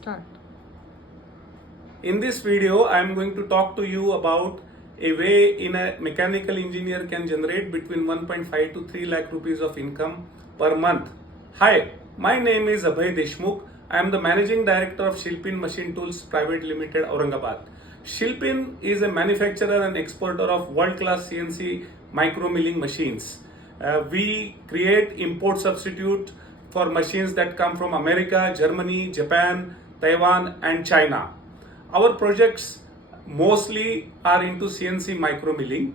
Start. In this video, I am going to talk to you about a way in a mechanical engineer can generate between 1.5 to 3 lakh rupees of income per month. Hi, my name is Abhay Deshmukh. I am the managing director of Shilpin Machine Tools Private Limited, Aurangabad. Shilpin is a manufacturer and exporter of world-class CNC micro milling machines. We create import substitute for machines that come from America, Germany, Japan, Taiwan, and China. Our projects mostly are into CNC micro milling.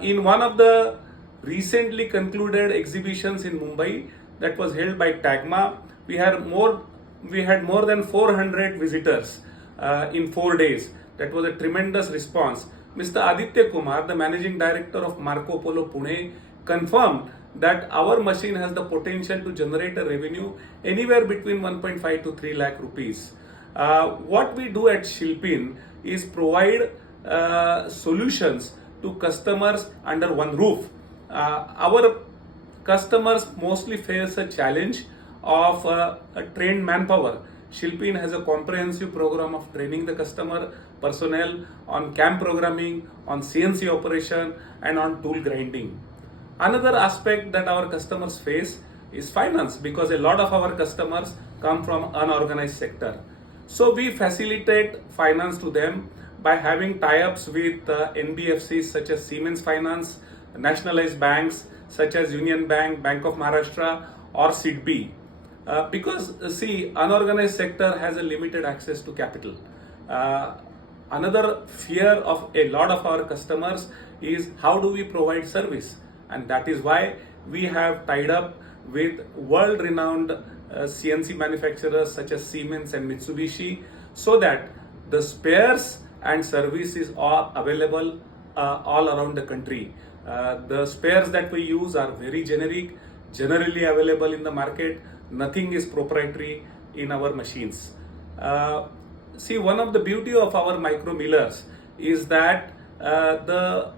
In one of the recently concluded exhibitions in Mumbai that was held by TAGMA, we had more than 400 visitors in 4 days. That was a tremendous response. Mr. Aditya Kumar, the managing director of Marco Polo Pune, confirmed that our machine has the potential to generate a revenue anywhere between 1.5 to 3 lakh rupees. What we do at Shilpin is provide solutions to customers under one roof. Our customers mostly face a challenge of a trained manpower. Shilpin has a comprehensive program of training the customer personnel on CAM programming, on CNC operation, and on tool grinding. Another aspect that our customers face is finance, because a lot of our customers come from unorganized sector. So we facilitate finance to them by having tie-ups with NBFCs such as Siemens Finance, nationalized banks such as Union Bank, Bank of Maharashtra, or SIDBI. Because unorganized sector has a limited access to capital. Another fear of a lot of our customers is how do we provide service, and that is why we have tied up with world-renowned CNC manufacturers such as Siemens and Mitsubishi, so that the spares and service is all available all around the country. The spares that we use are very generic, generally available in the market. Nothing is proprietary in our machines. One of the beauty of our micro millers is that the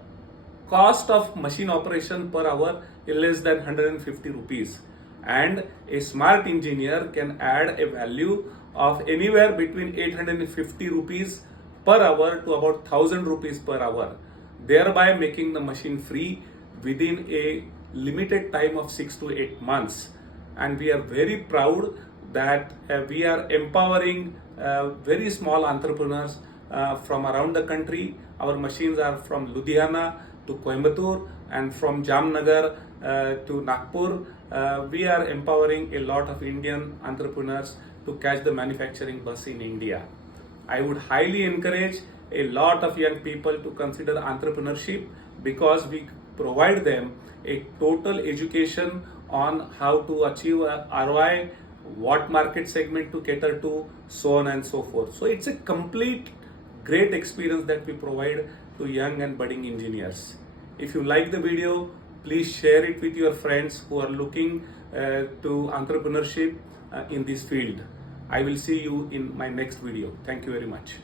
cost of machine operation per hour is less than 150 rupees, and a smart engineer can add a value of anywhere between 850 rupees per hour to about 1000 rupees per hour, thereby making the machine free within a limited time of 6 to 8 months. And we are very proud that we are empowering very small entrepreneurs from around the country. Our machines are from Ludhiana to Coimbatore and from Jamnagar to Nagpur. We are empowering a lot of Indian entrepreneurs to catch the manufacturing bus in India. I would highly encourage a lot of young people to consider entrepreneurship, because we provide them a total education on how to achieve a ROI, what market segment to cater to, so on and so forth. So it's a complete great experience that we provide to young and budding engineers. If you like the video, please share it with your friends who are looking to entrepreneurship in this field. I will see you in my next video. Thank you very much.